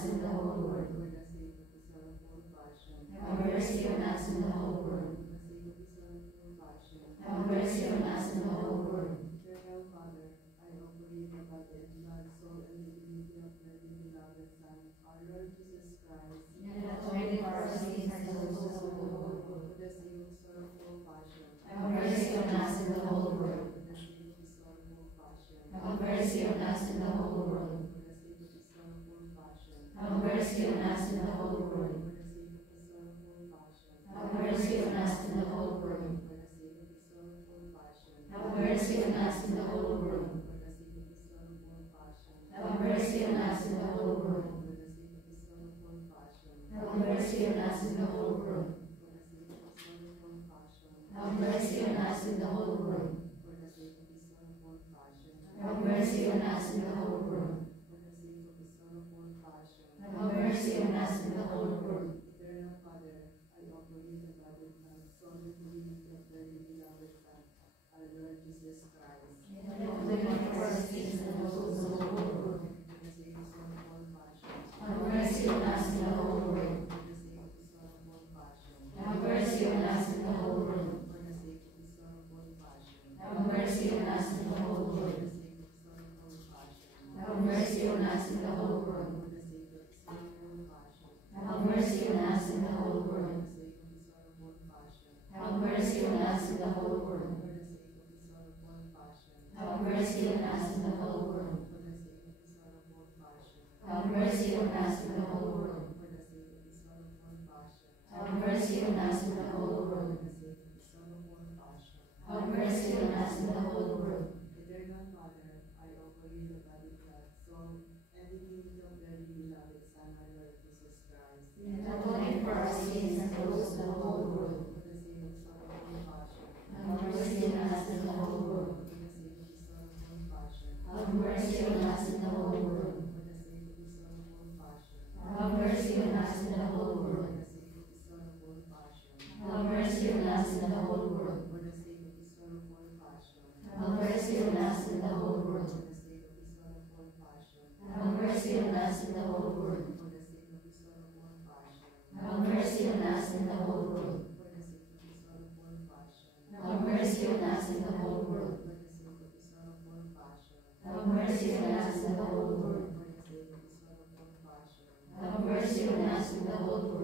us and the whole world. For the sake of his sorrowful passion. Have mercy on us and the whole world. For the sake of his sorrowful passion. Have mercy on us and the whole world. Eternal Father, I offer you the body and blood, soul, and divinity of your beloved Son, our Lord Jesus Christ. And atonement for our sins and those of the whole world. For the sake of his sorrowful passion. Have mercy on us and the whole world. For the sake of his sorrowful passion. Have mercy on us and the whole world. For the sake of his sorrowful passion. Have mercy on us and the whole world. For the sake of his sorrowful passion. Have mercy on us and the whole world. For the sake of his sorrowful passion. Have mercy on us and the whole world. For the sake of his sorrowful passion. Have mercy on us and the whole world. For the sake of his sorrowful passion. Have mercy on us and the whole world. For the sake of his sorrowful passion. Have mercy on us and the whole world. For the sake of his sorrowful passion. Have mercy on us and the whole world. For the sake of his sorrowful passion. Have mercy on us and the whole world. Eternal Father, I offer you the body and blood, soul, and divinity of your beloved Son, our Lord Jesus Christ. And atonement for our sins and those of the whole world. For the sake of his sorrowful passion. Have mercy on us and the whole world. For the sake of his sorrowful passion. Have mercy on us and the whole world. For the sake of his sorrowful passion. Have mercy on us and the whole world. For the sake of his sorrowful passion. Have mercy on us and the whole world. For the sake of his sorrowful passion. Have mercy on us and the whole world. For the sake of his sorrowful passion. Have mercy on us and the whole world. For the sake of his sorrowful passion. Have mercy on us and the whole world. For the sake of his sorrowful passion. Have mercy on us and the whole world. For the sake of his sorrowful passion. Have mercy on us and the whole world. For the sake of his sorrowful passion. Have mercy on us and the whole world. Eternal Father, I offer you the body, blood, soul, and divinity of your beloved Son, our Lord Jesus Christ. And atonement for our sins and those of the whole world. For the sake of sorrowful passion. Have mercy on us and the whole world. For the sake of his sorrowful passion. Have mercy on us and the whole world. For the sake of his sorrowful passion. Have mercy on us and the whole world. For the sake of his sorrowful passion. Have mercy on us and the whole world. For the sake of his sorrowful passion. Have mercy on us and the whole world. For the sake of his sorrowful passion. Have mercy on us and the whole world. For the sake of his sorrowful passion. Have mercy on us and the whole world. For the sake of his sorrowful passion. Have mercy on us and the whole world. For the sake of his sorrowful passion. Have mercy on us and the whole world. For the sake of his sorrowful passion. Have mercy on us and the whole world.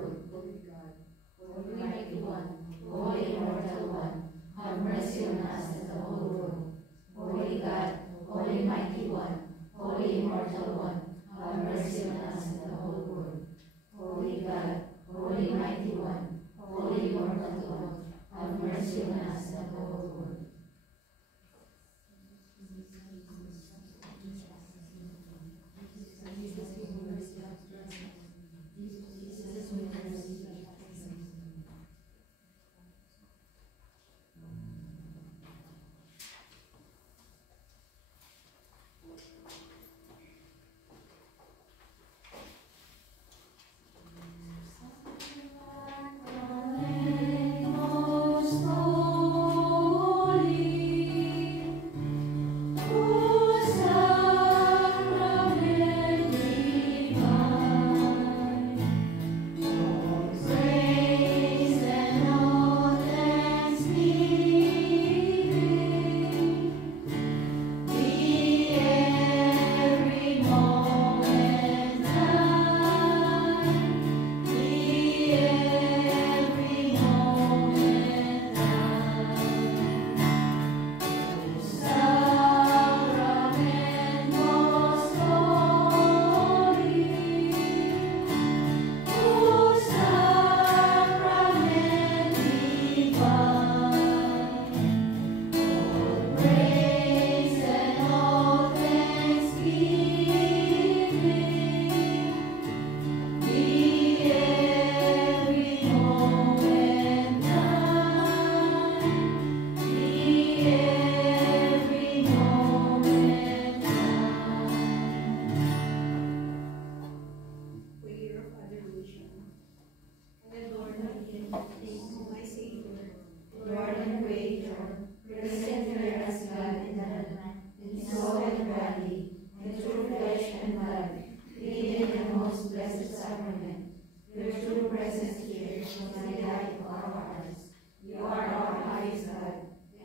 Blessed Sacrament, your true presence here is the light of our hearts. You are our highest God,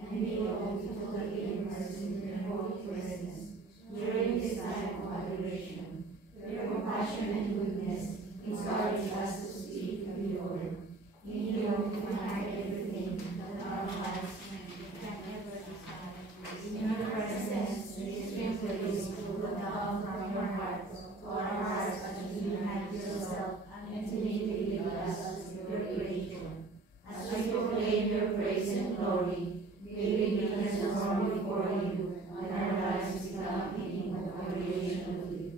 and we will be totally immersed in your holy presence during this time of adoration. Your compassion and goodness encourage us to speak of you, Lord. In you we find everything that our hearts can ever desire. In your presence there is no place to look down from your heart to our hearts as you unite yourself intimately with us, your creator. As we proclaim your praise and glory, may we be transformed before you, and our lives become in adoration of you.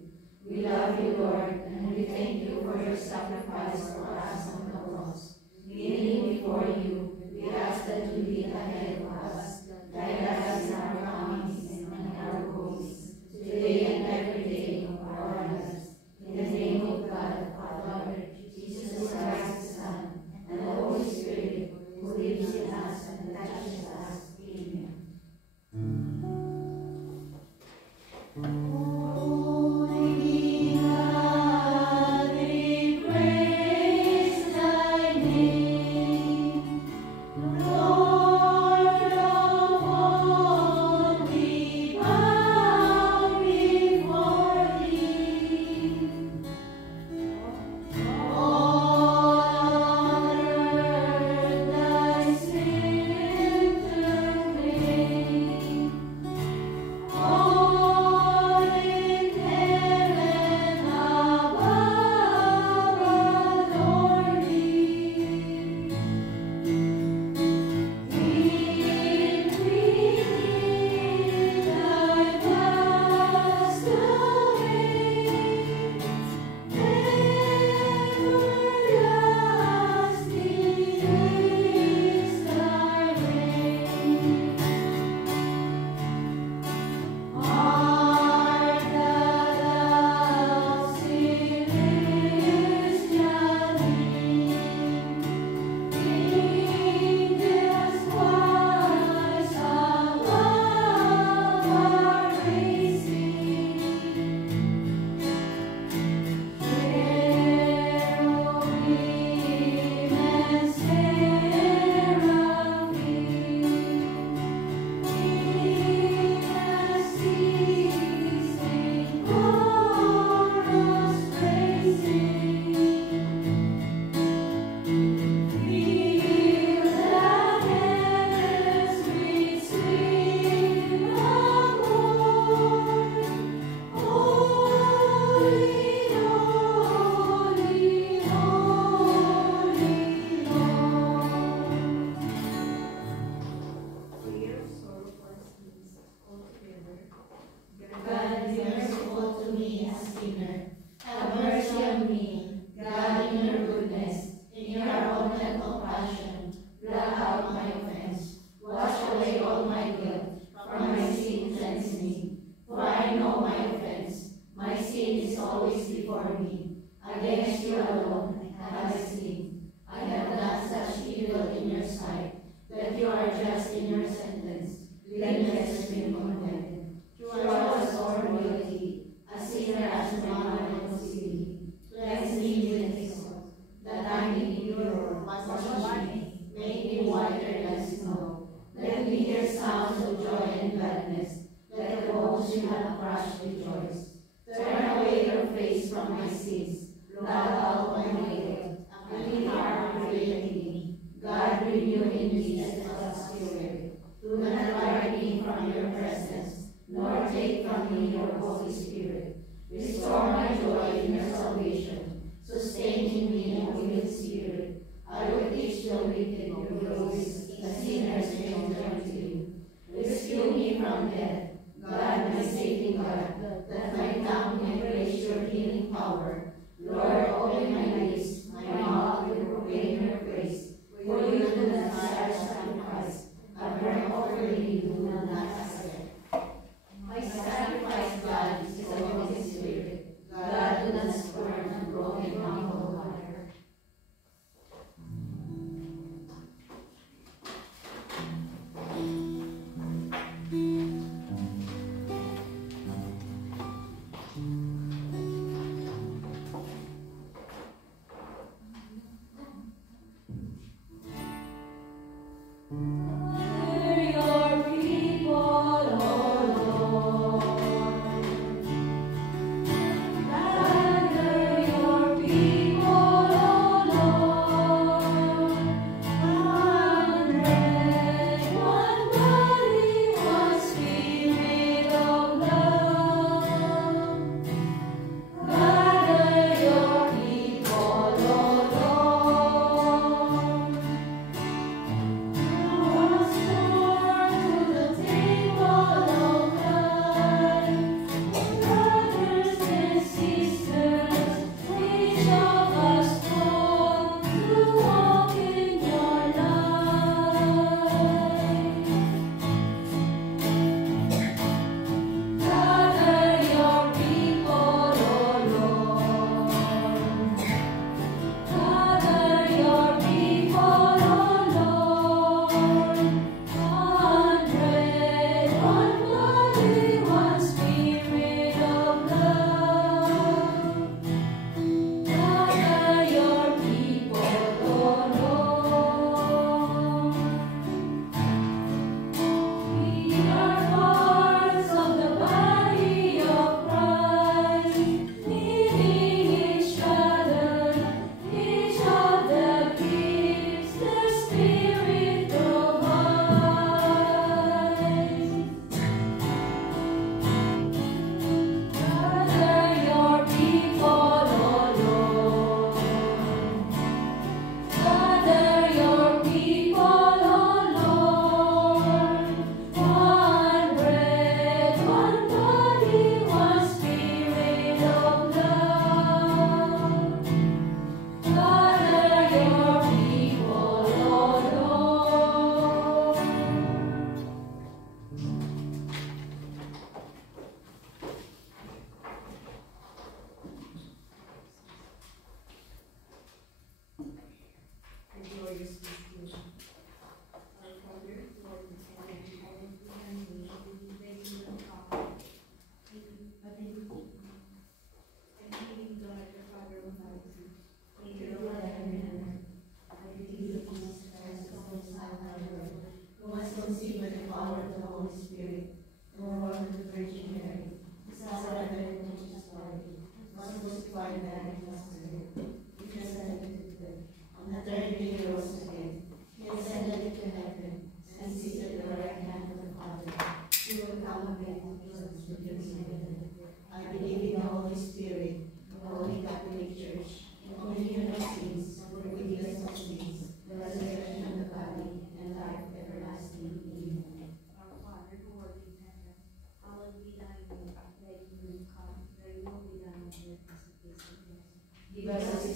We love you, Lord, and we thank you for your sacrifice for us on the cross. Kneeling before you, we ask that you lead ahead of us, guide us in our comings and our goings, today and every day of our lives. In the name of God, the Father, Jesus Christ, the Son, and the Holy Spirit, who lives in us and touches us. Amen.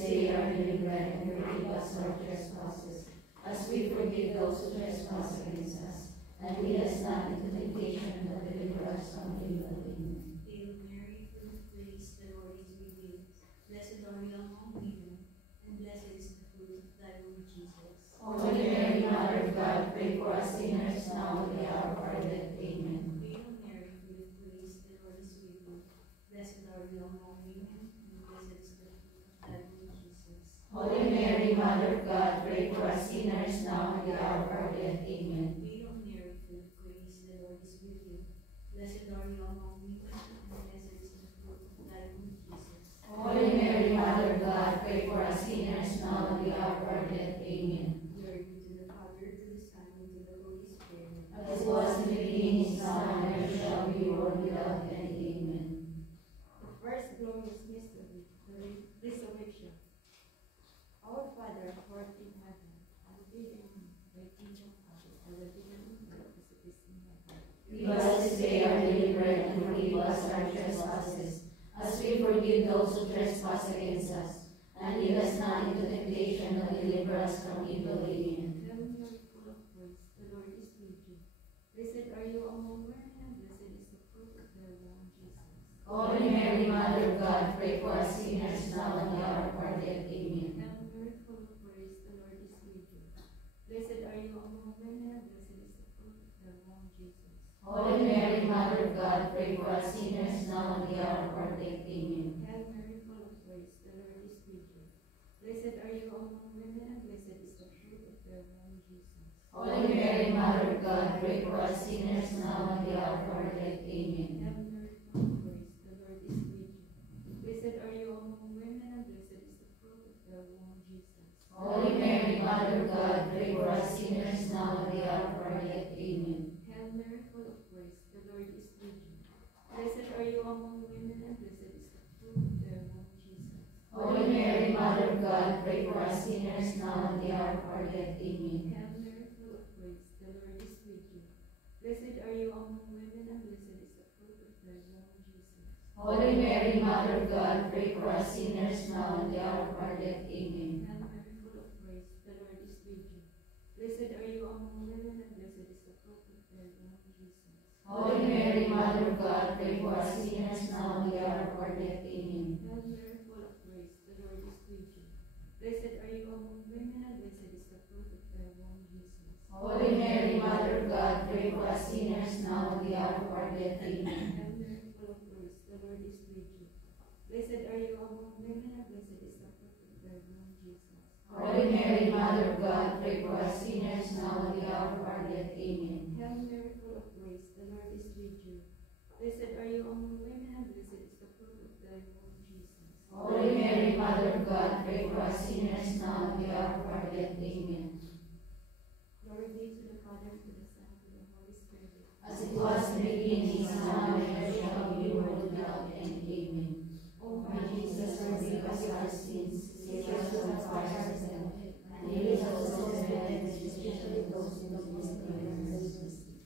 day our daily bread, and forgive us our trespasses, as we forgive those who trespass against us. And lead us not into temptation, but deliver us from evil. Amen. Hail Mary, full of grace, the Lord is with you. Blessed are you among women, and blessed is the fruit of thy womb, Jesus. Holy Mary, Mother of God, pray for us sinners now and at the hour of our death. Amen. Hail Mary, full of grace, the Lord is with you. Blessed are you among women, and blessed is the fruit of thy womb, Jesus. Holy Mary, Mother of God, pray for us sinners now and at the hour of our death. Amen. Hail Mary, full of grace, the Lord is with you. Blessed are you among women, and blessed is the fruit of thy womb, Jesus. Holy Mary, Mother of God, pray for us sinners now and at the hour of our death. Amen. Glory be to the Father, to the Son, and to the Holy Spirit. As it was in the beginning, is now, and ever shall be, world without end. Amen. The first glorious mystery, the resurrection. Our Father, who art in heaven, hallowed be thy name. Thy kingdom come, hallowed be thy name, as it is in heaven. Give us this day our daily bread, and forgive us our trespasses, as we forgive those who trespass against us. And lead us not into temptation, but deliver us from evil. Amen. Hail Mary, full of grace, the Lord is with you. Blessed are you among women, and blessed is the fruit of thy womb, Jesus. Holy Mary, Mother of God, pray for us sinners now and at the hour of our death. Amen. Hail Mary, full of grace, the Lord is with you. Blessed are you among women, and blessed is the fruit of thy womb, Jesus. Holy Mary, Mother of God, pray for us sinners now and at the hour of our death. Amen. Hail Mary, full of grace, the Lord is with you. Blessed are you among women, and blessed is the fruit of thy womb, Jesus. Holy Mary, Mother of God, pray for us sinners now and at the hour of our death. Amen. Hail Mary, full of grace, the Lord is with you. Blessed are you among women, and blessed is the fruit of thy womb, Jesus. Holy Mary, Mother of God, pray for us sinners now and at the hour of our death. Amen. Hail Mary, full of grace, the Lord is with you. Blessed are you among women, and blessed is the fruit of thy womb, Jesus. Holy Mary, Mother of God, pray for us sinners now and at the hour of our death. Amen. Hail Mary, full of grace, the Lord is with you. Blessed are you among women, and blessed is the fruit of thy womb, Jesus. Holy Mary, Mother of God, pray for us sinners now and at the hour of our death. Amen. Hail Mary, full of grace, the Lord is with you. Blessed are you among women, and blessed is the fruit of thy womb, Jesus. Holy Mary, Mother of God, pray for us sinners now and at the hour of our death. Amen. Hail Mary, full of grace, the Lord is with you. Blessed are you among women, and blessed is the fruit of thy womb, Jesus. Holy Mary, Mother of God, pray for us sinners now and at the hour of our death. Amen. Hail Mary, full of grace, the Lord is with you. Blessed are you among women, and blessed is the fruit of thy womb, Jesus. Holy Mary, Mother of God, pray for us sinners now and at the hour of our death. Amen. Hail Mary, full of grace, the Lord is with you. Blessed are you among women, and blessed is the fruit of thy womb, Jesus. Holy Mary, Mother of God, pray for us sinners now and at the hour of our death. Amen. Glory be to the Father, to the Son, to the Holy Spirit. As it was in the beginning, is now, and ever shall be, world without end. Amen. O My Jesus, forgive us our sins, save us from the fires of hell, and lead us also to heaven, especially those in the most need of mercy.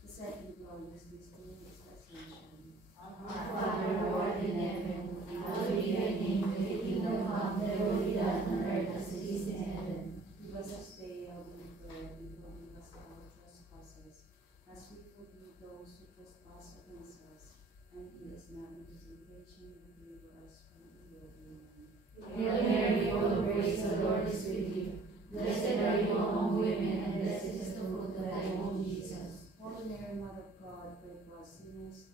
The second glorious mystery is the Ascension. Our Father, who art in heaven, hallowed be thy name. Thy kingdom come, thy will be done on earth as it is in heaven. Give us this day our daily bread, and forgive us our trespasses, as we forgive those who trespass against us. And lead us not into temptation, but deliver us from evil. Amen. Hail Mary, full of grace, the Lord is with you. Blessed are you among women, and blessed is the fruit of thy womb, Jesus. Holy Mary, Mother of God, pray for us sinners,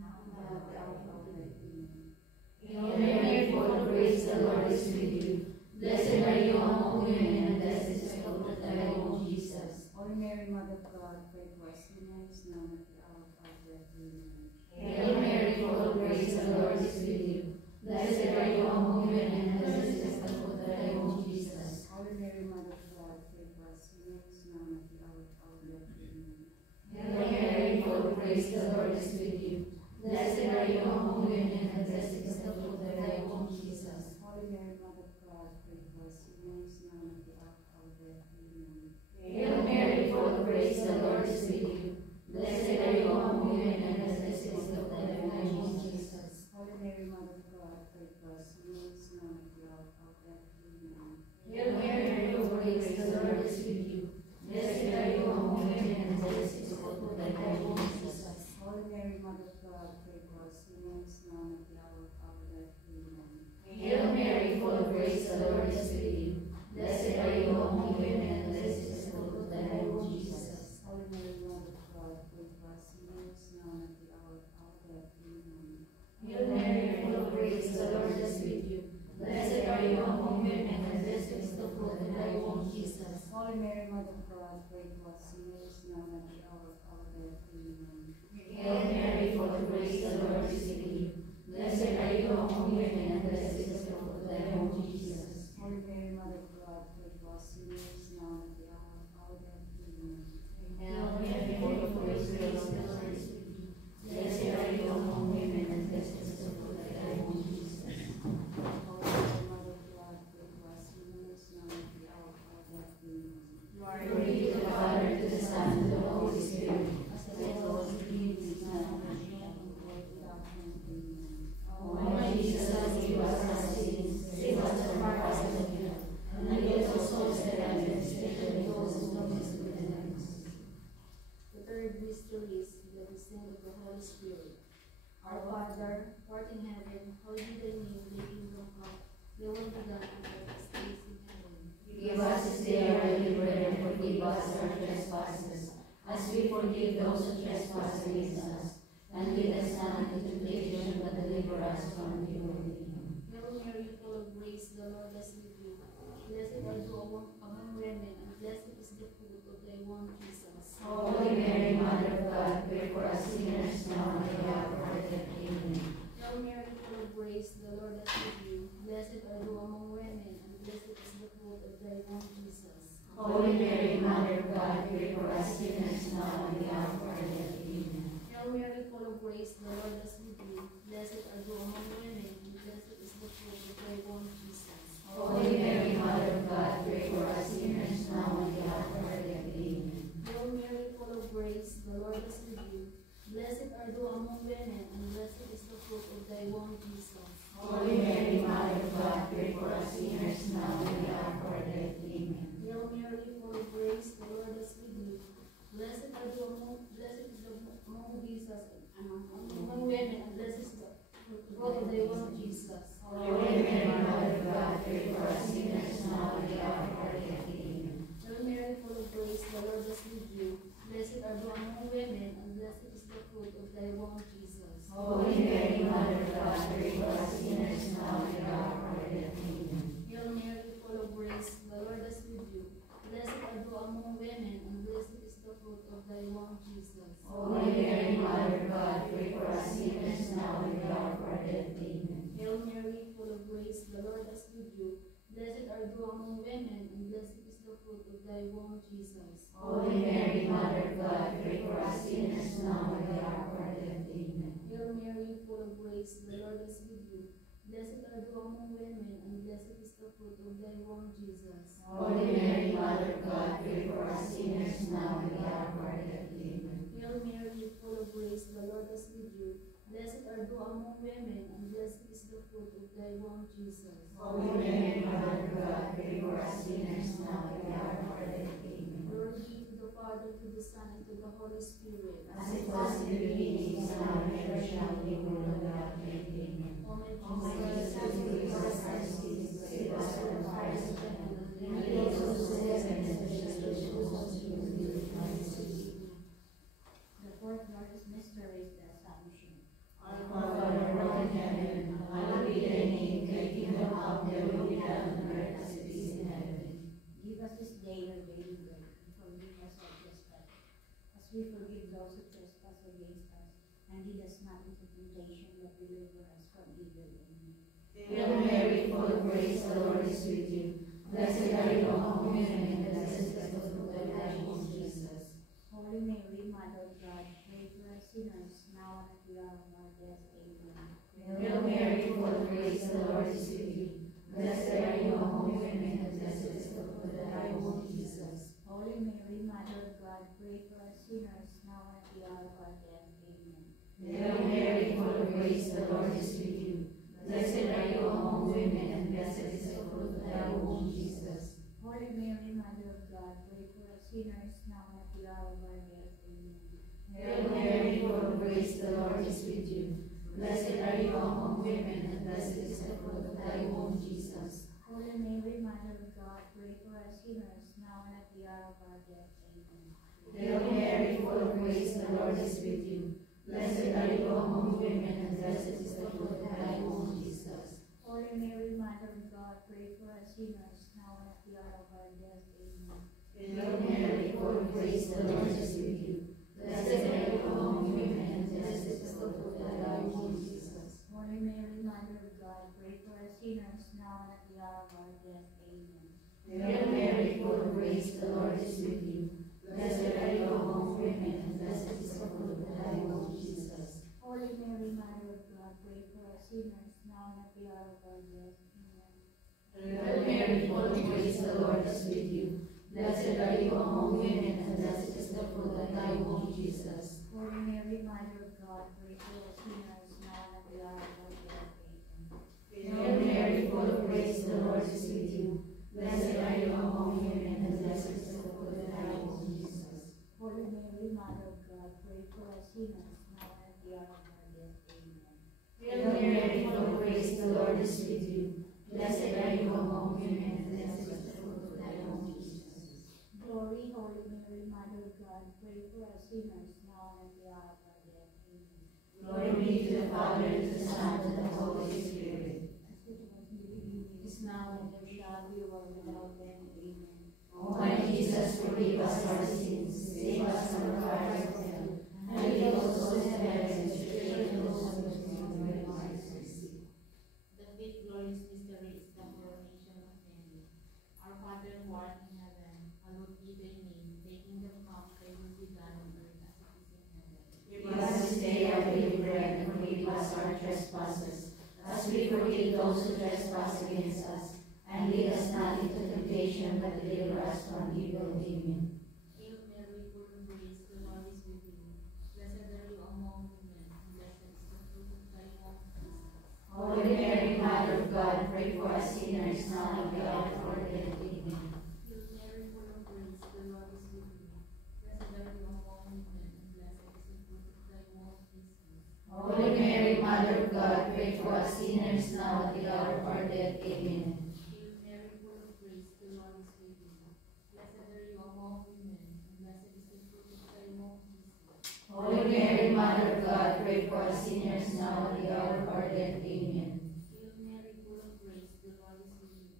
now and at the hour of our death. Amen. Hail Mary, full of grace, the Lord is with you. Blessed are you among women, and blessed is the fruit of thy womb, Jesus. Holy Mary, Mother of God, pray for us sinners, now and at the hour of our death. Amen. Hail Mary, full of grace, the Lord is with you. Blessed are you among women, and blessed is the fruit of thy womb, Jesus. Holy Mary, Mother of God, pray for us sinners, now and at the hour of our death. Amen. Hail Mary, full of grace, the Lord is with you. Blessed are you among women, and blessed is the fruit of thy womb, Jesus. Holy Mary, Mother of God, pray for us sinners, now and at the hour of our death. Amen. Hail Mary, full of grace, the Lord is with you. Blessed are you among women, and blessed is the fruit of thy womb, Jesus. Holy Mary, Mother of God, pray for us sinners, pray for us sinners, now and at the hour of our death. Amen. Hail Mary, full of grace, the Lord is with you. Blessed are you among women, and blessed is the fruit of thy womb, Jesus. Holy Mary, Mother of God, pray for us sinners, now and at the hour of our death. Amen. Hail Mary, full of grace, the Lord is with you. Blessed are you among women, and blessed is the fruit of thy womb, Jesus. Holy Mary, Mother of God, pray for us sinners, now and at the hour of our death. Amen. Glory to the Father, to the Son, and to the Holy Spirit, as it was in the beginning, now and ever. O my Jesus, forgive us our sins, save us from our present evil, and lead us also to heaven, especially those who need us with the mercy. The third mystery is the descent of the Holy Spirit. Our Father, who art in heaven, hallowed be thy name, thy kingdom come, thy will be done on earth as it is in heaven. Give us this day our daily bread, and forgive us our trespasses, as we forgive those who trespass against us. And lead us not into temptation, but deliver us from evil. Hail Mary, full of grace, the Lord is with you. Blessed are you among women, and blessed is the fruit of thy womb, Jesus. Holy Mary, Mother of God, pray for us sinners now and at the hour of our death. Amen. Hail Mary, full of grace, the Lord is with you. Blessed are you among women, and blessed is the fruit of thy womb, Jesus. Holy Mary, Mother of God, pray for us sinners now and at the hour of our death. Amen. Hail Mary, full of grace, the Lord is with you. Blessed are you among women, and blessed is the fruit of thy womb, Jesus. Holy Mary, Mother of God, pray for us sinners now and at the hour of our death. Amen. Hail Mary, full of grace, the Lord is with you. Blessed are you among women, and blessed is the fruit of thy womb, Jesus. Holy Mary, Mother of God, pray for us sinners now and at the hour of our death. Amen. Hail Mary, full of grace, the Lord is with you. Blessed are you blessed is the among Jesus, among women, and blessed is the fruit of thy womb, Jesus. Holy Mary, Mother of God, pray for us sinners now and at the hour of our death. Amen. Hail Mary, full of grace, the Lord is with you. Blessed are you among women, and blessed is the fruit of thy womb, Jesus. Holy Mary, Mother of God, pray for us sinners now and at the hour of our death. Amen. Hail Mary, full of grace, the Lord is with you. Blessed are you among women, and blessed is the fruit of thy womb, Jesus. Holy Mary, Mother of God, pray for us sinners now and at the hour of our death. Amen. Hail Mary, full of grace, the Lord is with you. Blessed are you among women, and blessed is the fruit of thy womb, Jesus. Holy Mary, Mother of God, pray for us sinners now and at the hour of our death. Amen. Hail Mary, full of grace, the Lord is with you. Blessed are you among women, and blessed is the fruit of thy womb, Jesus. Holy Mary, Mother of God, pray for us sinners now and at the hour of our death. Amen. Hail Mary, full of grace, the Lord is with you. Blessed are you among women, and blessed is the fruit of thy womb, Jesus. Holy Mary, Mother of God, pray for us sinners now and at the hour of our death. Amen. Glory be to the Father, to the Son, and to the Holy Spirit. As it was in the beginning, is now, and ever shall be, world without end. Amen. O my O my Jesus, Jesus, forgive us our sins, save us from the fires of hell, and lead us to heaven, especially those who need thy mercy. the fourth largest mystery is the Assumption. Our Father, who art in heaven, hallowed be thy name. Thy kingdom come, thy will be done on earth as it is in heaven. Give us this day our daily bread, and forgive us our trespasses, as we forgive those who trespass against us. And lead us not into temptation, but deliver us from evil. Amen. Hail Mary, full of grace, the Lord is with you. Blessed are you among women, and blessed is the fruit of thy womb, Jesus. Holy Mary, Mother of God, pray for us sinners, now and at the hour of our death. Amen. Hail Mary, full of grace, the Lord is with you. Blessed are you among women, and blessed is the fruit of thy womb, Jesus. Holy Mary, Mother of God, pray for us sinners, now and at the hour of our death. Amen. Hail Mary, full of grace, the Lord is with you. Blessed are you among women, and blessed is the fruit of thy womb, Jesus. Holy Mary, Mother of God, pray for us sinners, now and at the hour of our death. Amen. Hail Mary, full of grace, the Lord is with you. Blessed are you among women, and blessed is the fruit of thy womb, Jesus. Holy Mary, Mother of God, pray for us sinners, now and at the hour of our death. Amen. Hail Mary, full of grace, the Lord is with you. Blessed are you among women, and blessed is the fruit of thy womb, Jesus. Holy Mary, Mother of God, pray for us sinners, now and at the hour of our death. Amen. Hail Mary, full of grace, the Lord is with you. Blessed are you among women, and blessed is the fruit of thy womb, Jesus. Holy Mary, Mother of God, pray for us sinners now and at the hour of our death. Amen. Hail Mary, full of grace, the Lord is with you. Blessed are you among women, and blessed is the fruit of thy womb, Jesus. Holy Mary, Mother of God, pray for us sinners now and at the hour of our death. Amen. Hail Mary, full of grace, the Lord is with you. Blessed are you among women, and blessed is the fruit of thy womb, Jesus. Holy Mary, Mother of God, pray for us sinners now and at the hour of our death. Amen. Hail Mary, full of grace, the Lord is with you. Blessed are you among women, and blessed is the fruit of thy womb, Jesus. Holy Mary, Mother of God, pray for us sinners now and at the hour of our death. Amen. Hail Mary, full of grace, the Lord is with you. Blessed are you among women, and blessed is the fruit of thy womb, Jesus. Glory, Holy Mary, Mother of God, pray for us sinners now and at the hour of our death. Amen. Glory be to the Father, and to the Son, and to the Holy Spirit. As it was in the beginning, it is now, and ever shall be, world without end. Amen. O my Jesus, forgive us our sins, save us from the fires of hell, and lead all souls to heaven, especially those who most need thy mercy. The fifth glorious mystery is the coronation of Mary. Our Father who art in heaven, hallowed be thy name. Thy kingdom come, thy will be done on earth as it is in heaven. Give us this day our daily bread, and forgive us our trespasses, as we forgive those who trespass against us. And lead us not into temptation, but deliver us from evil. Amen. Hail Mary, full of grace, the Lord is with you. Blessed are you among women, and blessed is the fruit of thy womb, Jesus. Holy Mary, Mother of God, pray for us sinners now and at the hour of our death. Amen. Hail Mary, full of grace, the Lord is with you. Blessed are you among women, and blessed is the fruit of thy womb, Jesus. Holy Mary, Mother of God, pray for us sinners now at the hour of our death. Amen. Hail Mary, full of grace, the Lord is with you. Blessed are you among women, and blessed is the fruit of thy womb, Jesus. Holy Mary, Mother of God, pray for us sinners now at the hour of our death. Amen. Hail Mary, full of grace, the Lord is with you.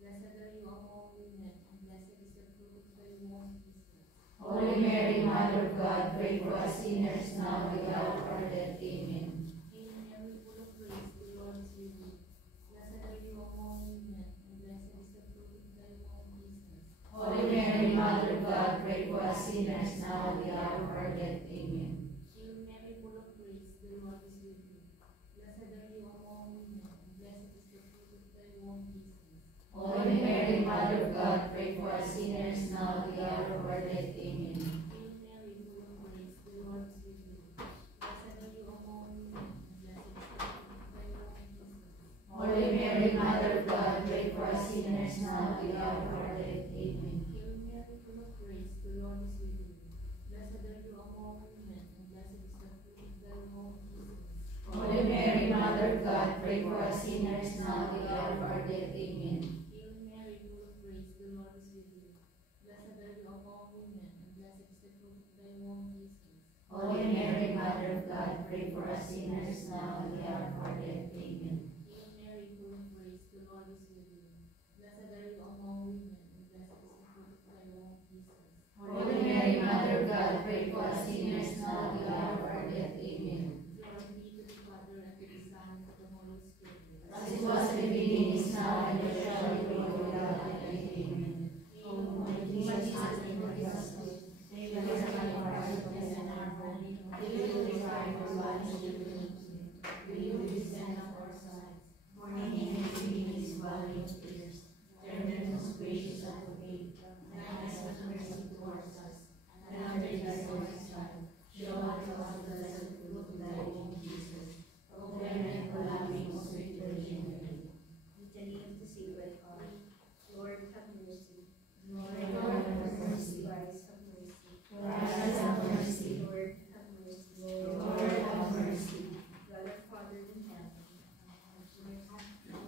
Blessed are you among women, and blessed is the fruit of thy womb, Jesus. Holy Mary, Mother of God, pray for us sinners now at the hour of our death. Amen. Hail Mary, full of grace, the Lord is with you. Blessed are you among women, and blessed is the fruit of thy womb, Jesus. Holy Mary, Mother of God, pray for us sinners now at the hour of our death. Amen. Hail Mary, full of grace, the Lord is with you. Blessed are you among women, and blessed is the fruit of thy womb, Jesus. Holy Mary, Mother of God, pray for us sinners now at the hour of our death. Amen. Hail Mary, full of grace, the Lord is with you. Blessed are you among women, and blessed is the fruit of thy womb, Jesus. Holy Mary, Mother of God, pray for us sinners now at the hour of our death. Amen. Hail Mary, full of grace, the Lord is with you. Blessed are you among women, and blessed is the fruit of thy womb, Jesus. Holy Mary, Mother of God, pray for us sinners now at the hour of our death. Amen. Hail Mary, full of grace, the Lord is with you. Blessed are you among women, and blessed is the fruit of thy womb, Jesus. Holy Mary, Mother of God, pray for us sinners now at the hour of our death. Amen. Hail Mary, full of grace, the Lord is with you. Blessed are you among women, and blessed is the fruit of thy womb, Jesus. Holy Mary, Mother of God, pray for us sinners now at the hour of our death. Amen. Glory be to the Father, and to the Son, and to the Holy Spirit. As it was in the beginning, is now, and ever shall be, world without end. Amen. O my Jesus, forgive us, save us from our darkness and our holy, deliver the cry of our lives to the will you descend of our sides, mourning and singing this valley of tears, turn the most gracious advocate, and eyes of mercy towards us, and under thy holy sky, show unto us the blessed fruit of thy womb, Jesus. O clement, O loving, O sweet Virgin Mary. Litany of the Sacred Heart. Lord, have mercy. Lord, have mercy. Christ, have mercy. Christ, have mercy. Lord, have mercy. Lord, have mercy. God our Father in heaven,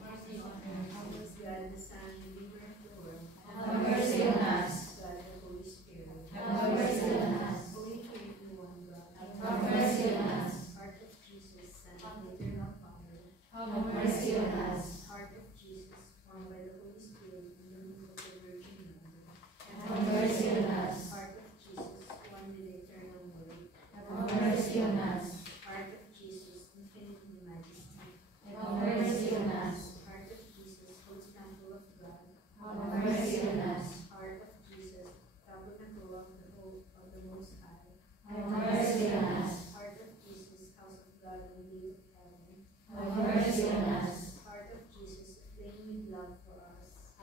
Mercy on us. always God the Son, Redeemer of the world. Have mercy on us. God the Holy Spirit. Have mercy on us. Holy Trinity, one God. Have mercy on us. Heart of Jesus, Son of the Eternal Father. Have mercy on us. Heart of Jesus, formed by the Holy Spirit in the womb of the Virgin Mary.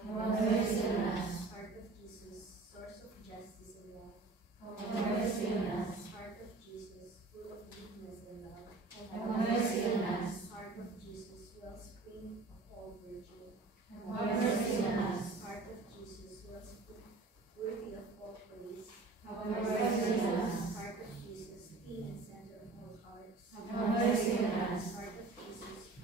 Have mercy on us. Heart of Jesus, source of justice and love. Have mercy on us. Heart of Jesus, full of goodness and love. Have mercy on us. Heart of Jesus, wellspring of all virtue. Have mercy on us. Heart of Jesus, wellspring worthy of all praise. Have mercy on us. Heart of Jesus, King and center of all hearts. Have mercy on us. Heart of Jesus,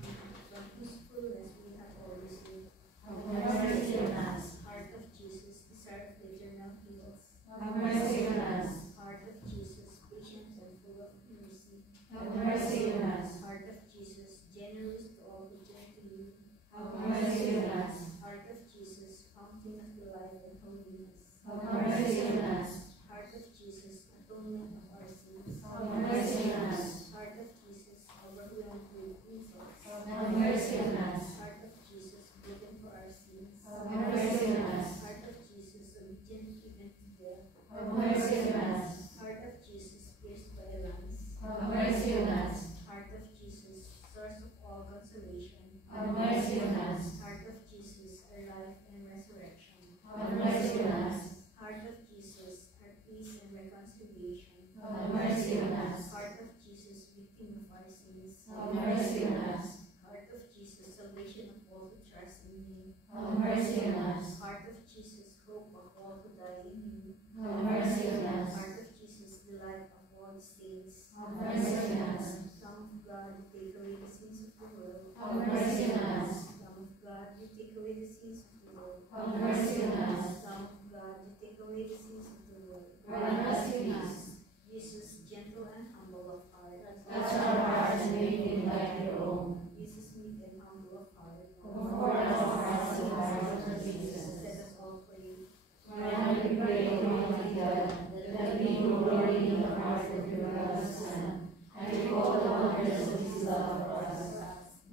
from whose fullness we have all received. Have mercy on us. Heart of Jesus, desire of eternal hills. Have mercy on us. Heart of Jesus, patient and full of mercy. Have mercy on us. Heart of Jesus, generous to all who turn to you. Have mercy on us. Heart of Jesus, fountain of delight and holiness. Have mercy on us. Heart of Jesus, atonement of our sins. Have mercy on us. Heart of Jesus, overwhelmed with insults. Have mercy on us. Heart of Jesus, broken for our sins. Have mercy on us. Heart of Jesus, obedient even to death. Have mercy on us. Heart of Jesus, pierced by a lance. Have mercy on us. Heart of Jesus, source of all consolation. Have mercy on us. Heart of Jesus, our life and resurrection. Have mercy on us. Heart of Jesus, our peace and reconciliation. Have mercy on us. Heart of Jesus, victim of our sins. Have mercy on us. Heart of Jesus, salvation of all who trust in you. Have mercy on us. Heart of Jesus, hope of all who die in you. Have mercy on us. Heart of Jesus, delight of all saints. Have mercy on us. Lamb of God, you take away the sins of the world. Have mercy on us. Lamb of God, you take away the sins of the world. Have mercy on us. Lamb of God, you take away the sins of the world. Grant us peace. Jesus, gentle and humble of heart. Touch our hearts and make them like your own. Jesus, meek and humble of heart. Comfort our hearts and hearts of Jesus. Let us all pray. Grant, we pray, Almighty God, that we who glory in the heart of your beloved Son, and recall the wonders of his love for us,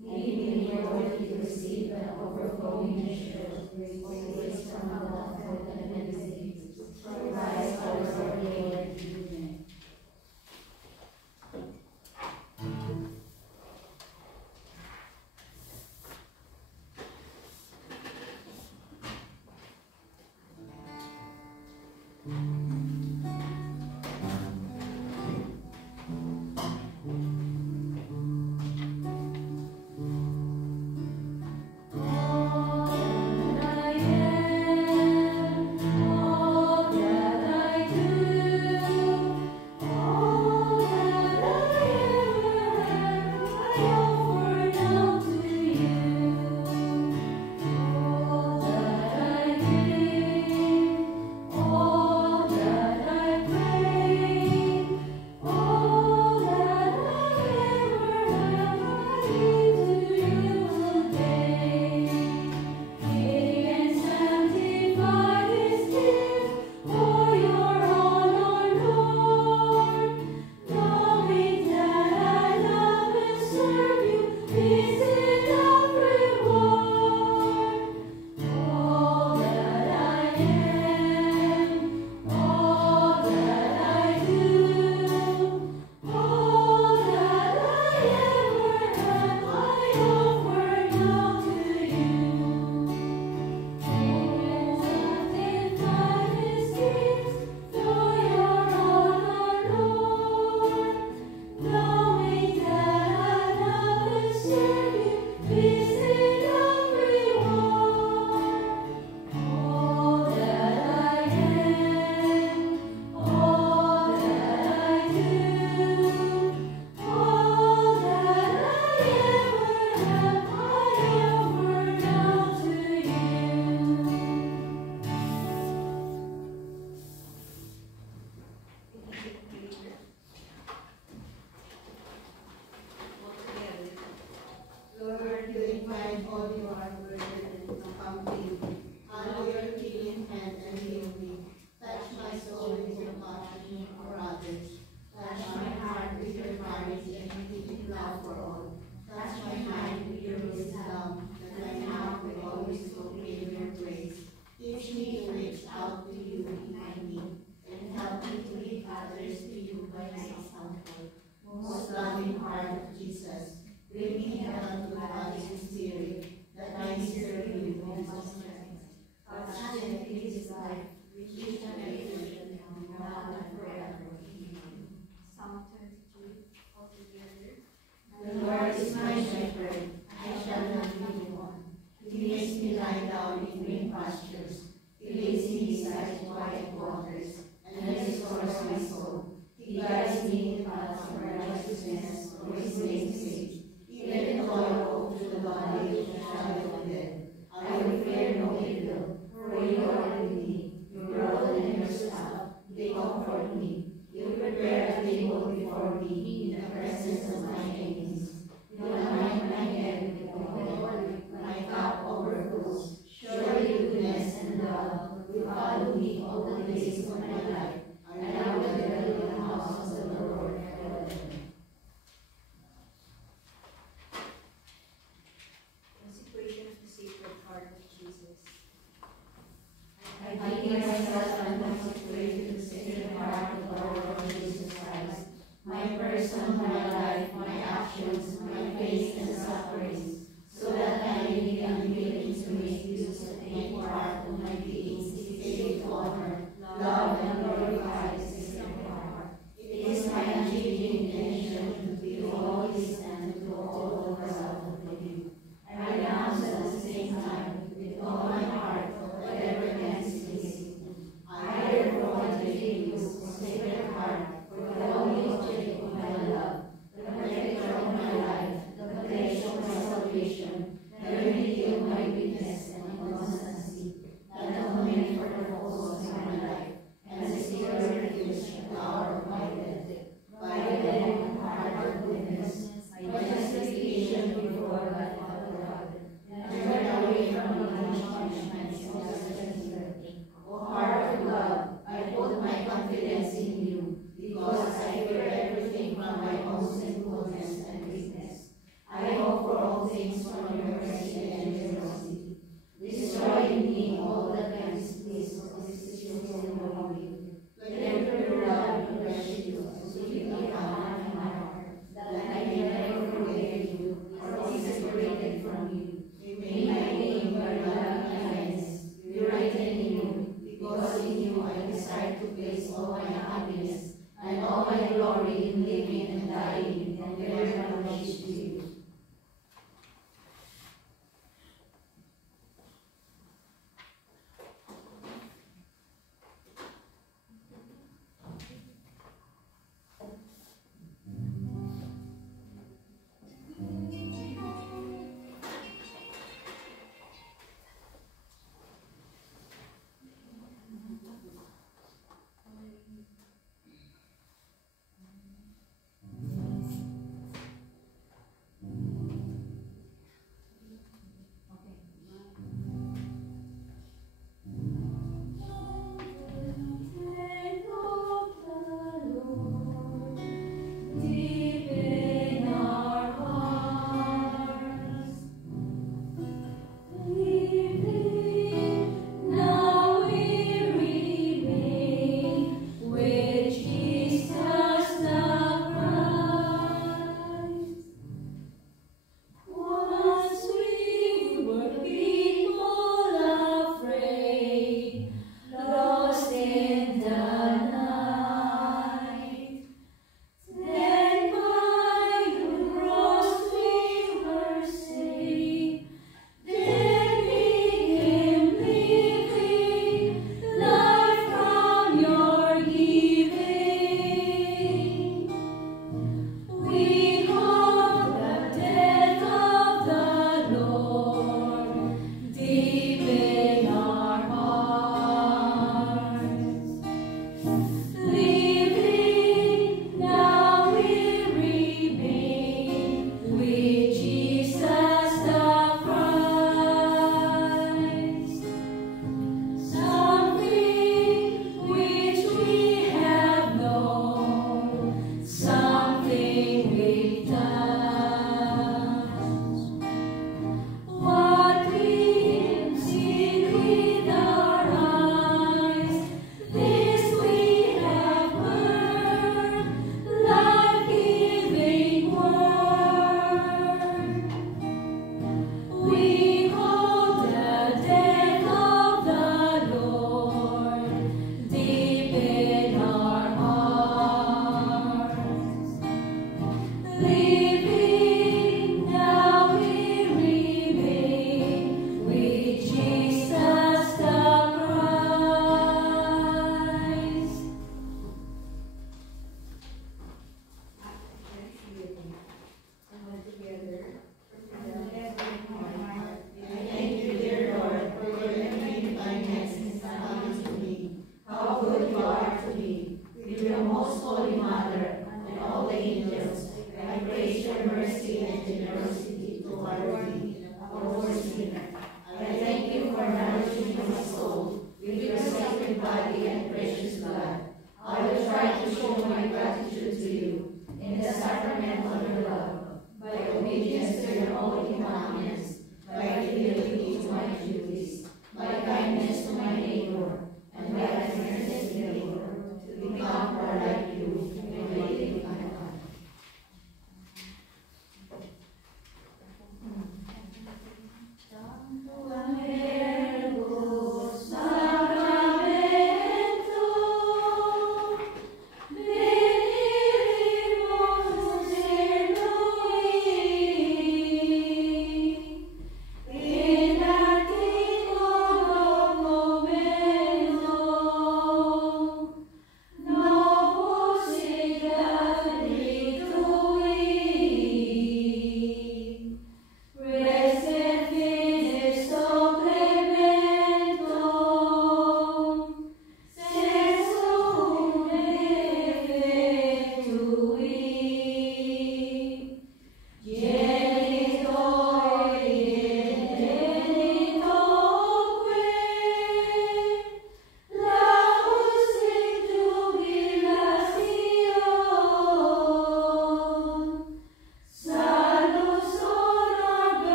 may we be worthy to receive an overflowing measure of grace from above heaven and receive through Christ our Lord. Amen. down in green pastures. He leads me beside quiet waters, and restores my soul. He guides me in paths of righteousness for his name's sake. Even though I walk through the valley of the shadow of death, I will fear no evil, for you are with me. Your rod and your staff, they comfort me. You prepare a table before me in the presence of my enemies. You anoint my head with oil, my cup overflows. Surely goodness and love will follow me all the days of my life, and I will dwell in the house of the Lord forever. Consecration of the Sacred Heart of Jesus. I give myself and consecrate to the Sacred Heart of our Lord Jesus Christ, my person, my life, my actions, my faith and sufferings, so that I may be unwilling to make use of any part of my beings able to honor, love, and glorify the Sacred Heart. It is my unchanging intention to be always and to do all the love of you. I renounce at the same time, with all my heart, whatever tends to please you. I therefore undertake you, O Sacred Heart, for the only object of my love, the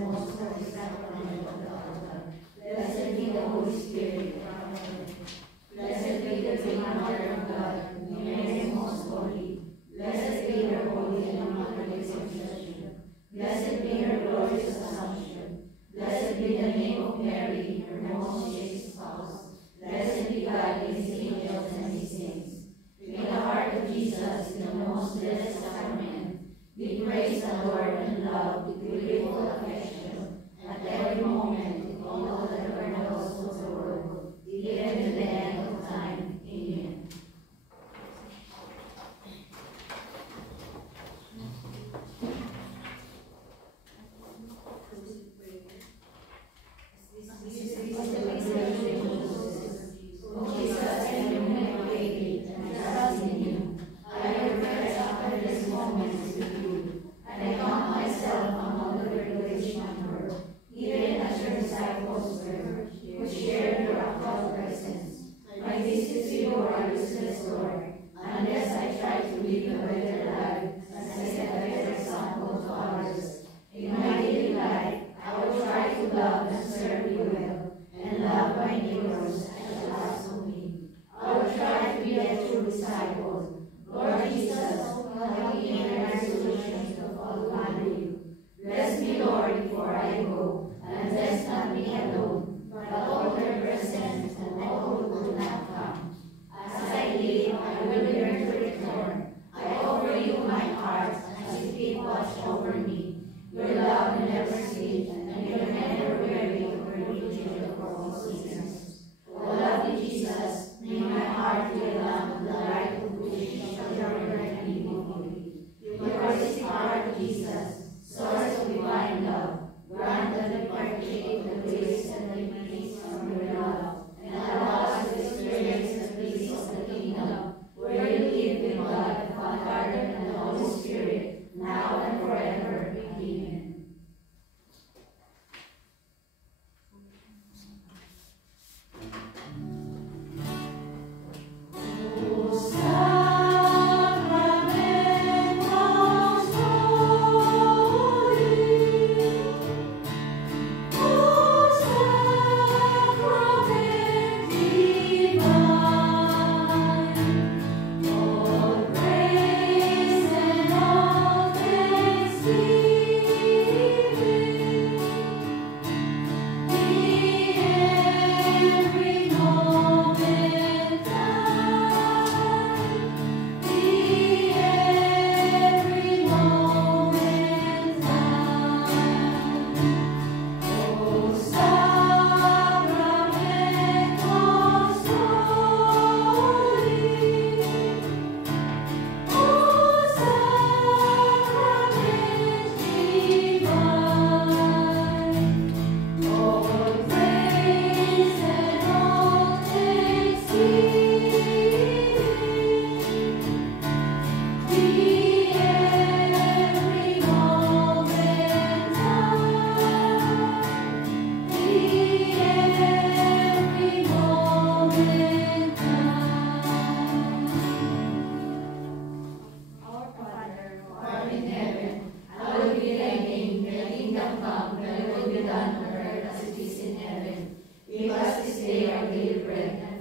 the most holy sacrament of the altar. Blessed be the Holy Spirit. Blessed be the Great Mother of God, Mary most holy. Blessed be her holy and immaculate conception. Blessed be her glorious assumption. Blessed be the name of Mary, her most chaste spouse. Blessed be God, his angels and his saints. May the heart of Jesus, in the most blessed sacrament, be praised, adored, and loved with grateful affection at every moment in all the tabernacles of the world, even to the end of time. Amen.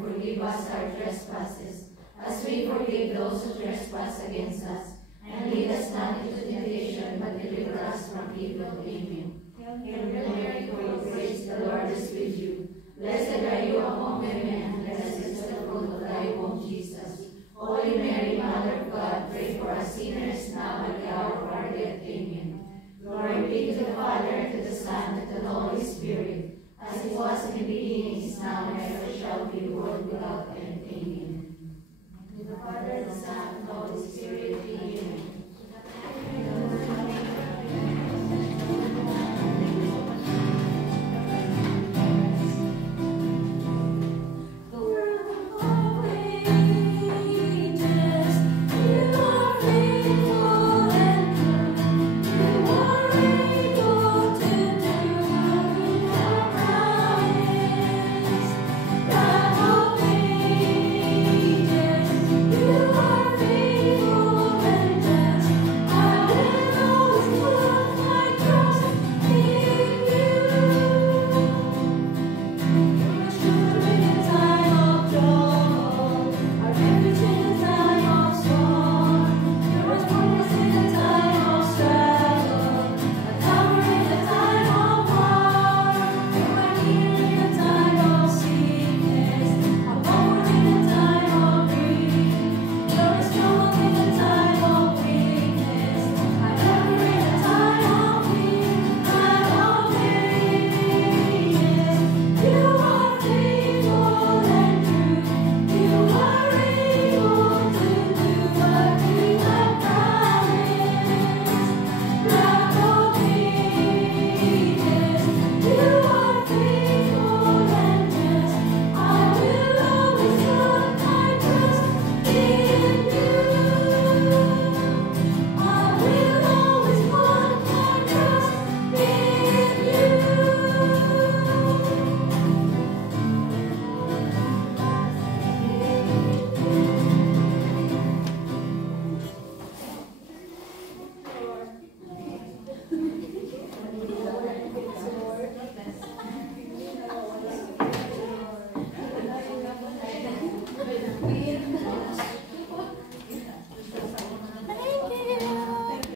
Forgive us our trespasses, as we forgive those who trespass against